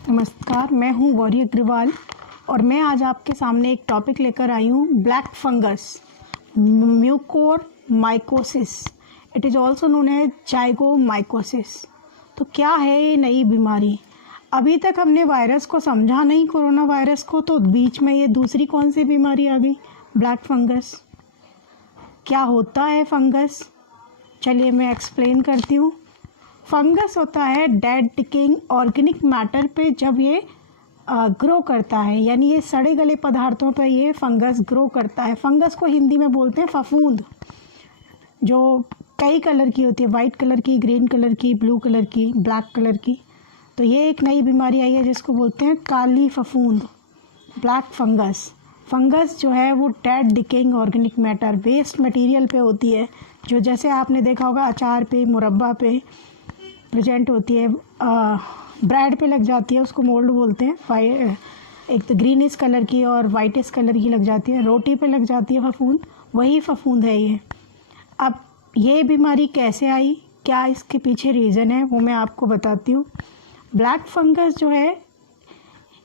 नमस्कार, मैं हूँ गौरी अग्रवाल और मैं आज आपके सामने एक टॉपिक लेकर आई हूँ, black fungus mucormycosis. It is also known as zygomycosis. तो क्या है ये नई बीमारी? अभी तक हमने वायरस को समझा नहीं, कोरोना वायरस को, तो बीच में ये दूसरी कौन सी बीमारी आ गई, ब्लैक फंगस। क्या होता है फंगस? चलिए मैं एक्सप्लेन करती हूँ। फंगस होता है डेड डिकेइंग ऑर्गेनिक मैटर पे जब ये ग्रो करता है, यानी ये सड़े गले पदार्थों पर ये फंगस ग्रो करता है। फंगस को हिंदी में बोलते हैं फफूंद, जो कई कलर की होती है, वाइट कलर की, ग्रीन कलर की, ब्लू कलर की, ब्लैक कलर की। तो ये एक नई बीमारी आई है जिसको बोलते हैं काली फफूंद, ब्लैक फंगस। फंगस जो है वो dead decaying organic matter, waste material पे होती है, जो जैसे आपने देखा होगा अचार पे, मुरब्बा पे प्रेजेंट होती है, ब्रेड पे लग जाती है, उसको मोल्ड बोलते हैं। एक तो ग्रीनिश कलर की और वाइटिश कलर की लग जाती है, रोटी पे लग जाती है फफूंद, वही फफूंद है ये। अब ये बीमारी कैसे आई, क्या इसके पीछे रीज़न है, वो मैं आपको बताती हूँ। ब्लैक फंगस जो है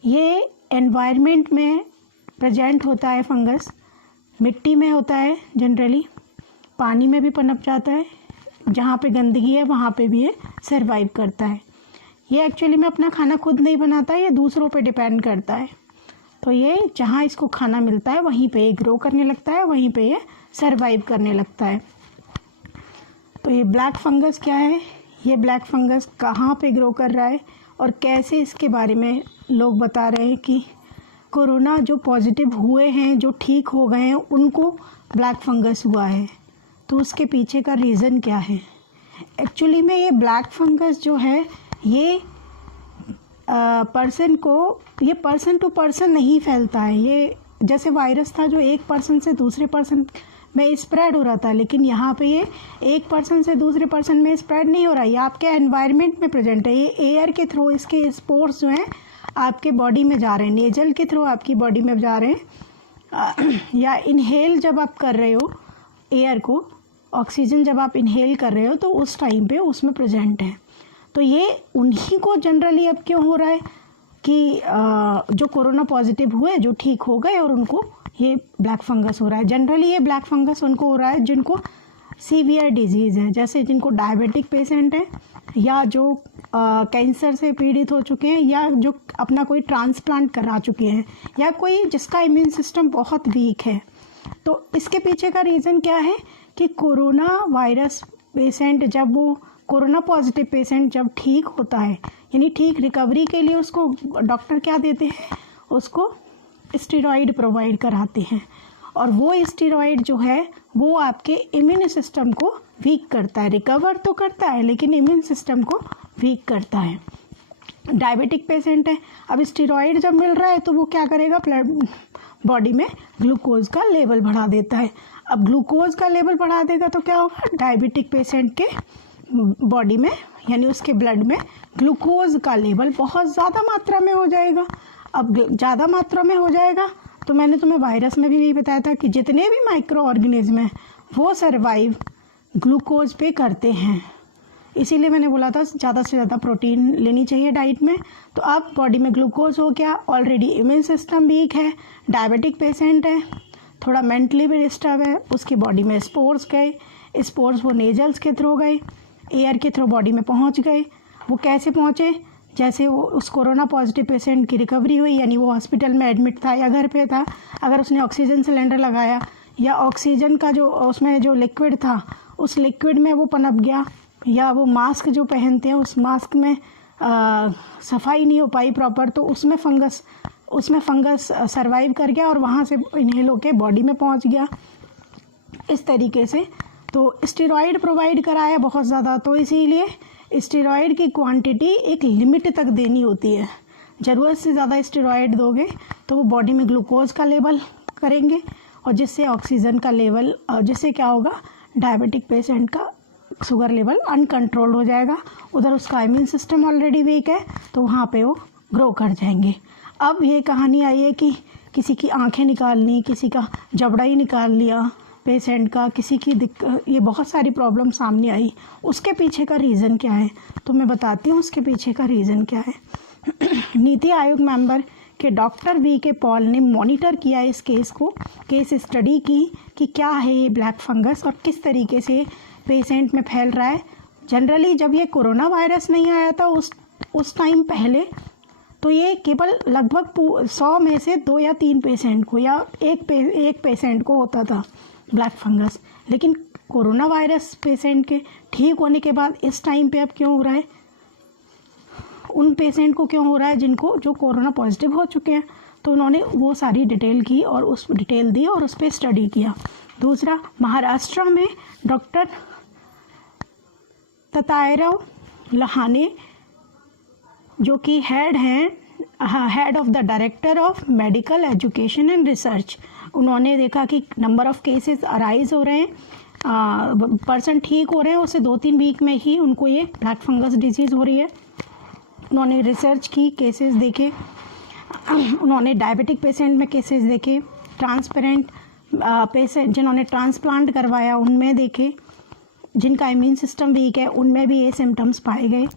ये एनवायरनमेंट में प्रेजेंट होता है। फंगस मिट्टी में होता है जनरली, पानी में भी पनप जाता है, जहाँ पे गंदगी है वहाँ पे भी ये सरवाइव करता है। ये एक्चुअली में अपना खाना खुद नहीं बनाता है, ये दूसरों पे डिपेंड करता है। तो ये जहाँ इसको खाना मिलता है वहीं पे ये ग्रो करने लगता है, वहीं पे ये सरवाइव करने लगता है। तो ये ब्लैक फंगस क्या है, ये ब्लैक फंगस कहाँ पे ग्रो कर रहा है और कैसे, इसके बारे में लोग बता रहे हैं कि कोरोना जो पॉजिटिव हुए हैं, जो ठीक हो गए हैं, उनको ब्लैक फंगस हुआ है। तो उसके पीछे का रीज़न क्या है? एक्चुअली में ये ब्लैक फंगस जो है ये पर्सन टू पर्सन नहीं फैलता है। ये जैसे वायरस था जो एक पर्सन से दूसरे पर्सन में स्प्रेड हो रहा था, लेकिन यहाँ पे ये एक पर्सन से दूसरे पर्सन में स्प्रेड नहीं हो रहा है, ये आपके एनवायरनमेंट में प्रेजेंट है। ये एयर के थ्रू इसके स्पोर्स जो हैं आपके बॉडी में जा रहे हैं, नेजल के थ्रू आपकी बॉडी में जा रहे हैं, या इनहेल जब आप कर रहे हो एयर को, ऑक्सीजन जब आप इनहेल कर रहे हो तो उस टाइम पे उसमें प्रेजेंट है। तो ये उन्हीं को जनरली अब क्यों हो रहा है कि जो कोरोना पॉजिटिव हुए, जो ठीक हो गए, और उनको ये ब्लैक फंगस हो रहा है। जनरली ये ब्लैक फंगस उनको हो रहा है जिनको सीवियर डिजीज़ है, जैसे जिनको डायबिटिक पेशेंट है, या जो कैंसर से पीड़ित हो चुके हैं, या जो अपना कोई ट्रांसप्लांट करा चुके हैं, या कोई जिसका इम्यून सिस्टम बहुत वीक है। तो इसके पीछे का रीज़न क्या है कि कोरोना वायरस पेशेंट, जब वो कोरोना पॉजिटिव पेशेंट जब ठीक होता है, यानी ठीक रिकवरी के लिए उसको डॉक्टर क्या देते हैं, उसको स्टेरॉइड प्रोवाइड कराते हैं। और वो स्टेरॉइड जो है वो आपके इम्यून सिस्टम को वीक करता है। रिकवर तो करता है लेकिन इम्यून सिस्टम को वीक करता है। डायबिटिक पेशेंट है, अब स्टेरॉइड जब मिल रहा है तो वो क्या करेगा, ब्लड बॉडी में ग्लूकोज का लेवल बढ़ा देता है। अब ग्लूकोज का लेवल बढ़ा देगा तो क्या होगा, डायबिटिक पेशेंट के बॉडी में, यानी उसके ब्लड में ग्लूकोज का लेवल बहुत ज़्यादा मात्रा में हो जाएगा। अब ज़्यादा मात्रा में हो जाएगा तो मैंने तुम्हें वायरस में भी यही बताया था कि जितने भी माइक्रो ऑर्गेनिज्म हैं वो सरवाइव ग्लूकोज पे करते हैं। इसीलिए मैंने बोला था ज़्यादा से ज़्यादा प्रोटीन लेनी चाहिए डाइट में। तो अब बॉडी में ग्लूकोज हो गया, ऑलरेडी इम्यून सिस्टम वीक है, डायबिटिक पेशेंट है, थोड़ा मेंटली भी डिस्टर्ब है, उसकी बॉडी में स्पोर्स गए, स्पोर्स वो नेजल्स के थ्रू गए, एयर के थ्रू बॉडी में पहुंच गए। वो कैसे पहुंचे, जैसे वो उस कोरोना पॉजिटिव पेशेंट की रिकवरी हुई, यानी वो हॉस्पिटल में एडमिट था या घर पे था, अगर उसने ऑक्सीजन सिलेंडर लगाया या ऑक्सीजन का जो उसमें जो लिक्विड था उस लिक्विड में वो पनप गया, या वो मास्क जो पहनते हैं उस मास्क में सफाई नहीं हो पाई प्रॉपर, तो उसमें फंगस सरवाइव कर गया और वहाँ से इनहेल होके बॉडी में पहुँच गया। इस तरीके से तो स्टेरॉइड प्रोवाइड कराया बहुत ज़्यादा, तो इसीलिए स्टेरॉइड की क्वांटिटी एक लिमिट तक देनी होती है। ज़रूरत से ज़्यादा स्टेरॉइड दोगे तो वो बॉडी में ग्लूकोज का लेवल करेंगे, और जिससे ऑक्सीजन का लेवल, जिससे क्या होगा, डायबिटिक पेशेंट का शुगर लेवल अनकंट्रोल्ड हो जाएगा। उधर उसका इम्यून सिस्टम ऑलरेडी वीक है तो वहाँ पे वो ग्रो कर जाएंगे। अब ये कहानी आई है कि किसी की आंखें निकालनी, किसी का जबड़ा ही निकाल लिया पेशेंट का, किसी की ये बहुत सारी प्रॉब्लम सामने आई। उसके पीछे का रीज़न क्या है तो मैं बताती हूँ उसके पीछे का रीज़न क्या है। नीति आयोग मेंबर के डॉक्टर वी के पॉल ने मॉनिटर किया इस केस स्टडी की कि क्या है ये ब्लैक फंगस और किस तरीके से पेशेंट में फैल रहा है। जनरली जब ये कोरोना वायरस नहीं आया था उस टाइम पहले, तो ये केवल लगभग 100 में से 2 या 3 पेशेंट को या एक पेशेंट को होता था ब्लैक फंगस। लेकिन कोरोना वायरस पेशेंट के ठीक होने के बाद इस टाइम पे अब क्यों हो रहा है, उन पेशेंट को क्यों हो रहा है जो कोरोना पॉजिटिव हो चुके हैं। तो उन्होंने वो सारी डिटेल की और उस डिटेल दी और उस पर स्टडी किया। दूसरा, महाराष्ट्र में डॉक्टर ततायराव लहाने जो कि head of the director of medical education and research, उन्होंने देखा कि नंबर ऑफ केसेस अराइज हो रहे हैं, पर्सन ठीक हो रहे हैं, उससे 2-3 वीक में ही उनको ये ब्लैक फंगस डिजीज़ हो रही है। उन्होंने रिसर्च की, केसेस देखे, उन्होंने डायबिटिक पेशेंट में केसेस देखे, ट्रांसपेरेंट पेशेंट जिन्होंने ट्रांसप्लांट करवाया उनमें देखे, जिनका इम्यून सिस्टम वीक है उनमें भी ये सिम्टम्स पाए गए।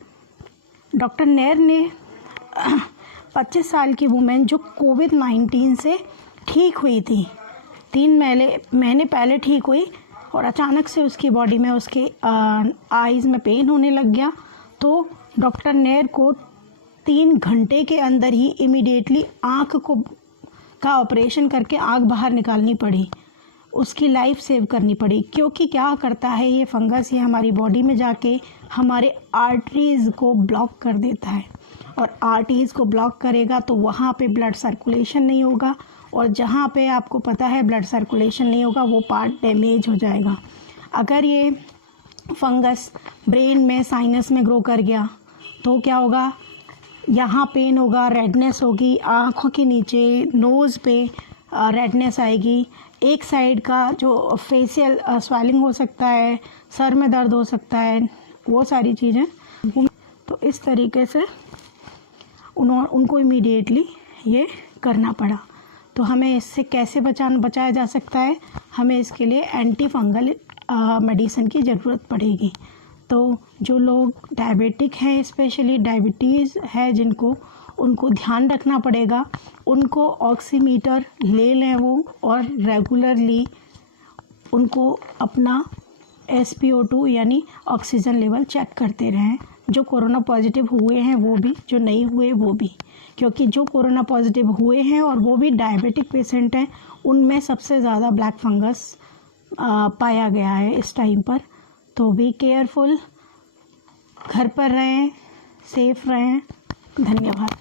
डॉक्टर नेर ने 25 साल की वुमेन जो कोविड-19 से ठीक हुई थी, 3 महीने पहले ठीक हुई और अचानक से उसकी बॉडी में उसके आईज़ में पेन होने लग गया, तो डॉक्टर नेर को 3 घंटे के अंदर ही इमीडिएटली आँख का ऑपरेशन करके आँख बाहर निकालनी पड़ी, उसकी लाइफ सेव करनी पड़ी। क्योंकि क्या करता है ये फंगस, ये हमारी बॉडी में जाके हमारे आर्टरीज़ को ब्लॉक कर देता है और आर्टरीज़ को ब्लॉक करेगा तो वहाँ पे ब्लड सर्कुलेशन नहीं होगा, और जहाँ पे आपको पता है ब्लड सर्कुलेशन नहीं होगा वो पार्ट डैमेज हो जाएगा। अगर ये फंगस ब्रेन में, साइनस में ग्रो कर गया तो क्या होगा, यहाँ पेन होगा, रेडनेस होगी, आँखों के नीचे, नोज़ पे रेडनेस आएगी, एक साइड का जो फेशियल स्वेलिंग हो सकता है, सर में दर्द हो सकता है, वो सारी चीज़ें। तो इस तरीके से उनको इमीडिएटली ये करना पड़ा। तो हमें इससे कैसे बचाया जा सकता है, हमें इसके लिए एंटी फंगल मेडिसिन की ज़रूरत पड़ेगी। तो जो लोग डायबिटिक हैं, स्पेशली डायबिटीज़ है जिनको, उनको ध्यान रखना पड़ेगा, उनको ऑक्सीमीटर ले लें वो, और रेगुलरली उनको अपना SpO2 यानी ऑक्सीजन लेवल चेक करते रहें। जो कोरोना पॉजिटिव हुए हैं वो भी, जो नहीं हुए वो भी, क्योंकि जो कोरोना पॉजिटिव हुए हैं और वो भी डायबिटिक पेशेंट हैं, उनमें सबसे ज़्यादा ब्लैक फंगस पाया गया है इस टाइम पर। तो बी केयरफुल, घर पर रहें, सेफ रहें। धन्यवाद।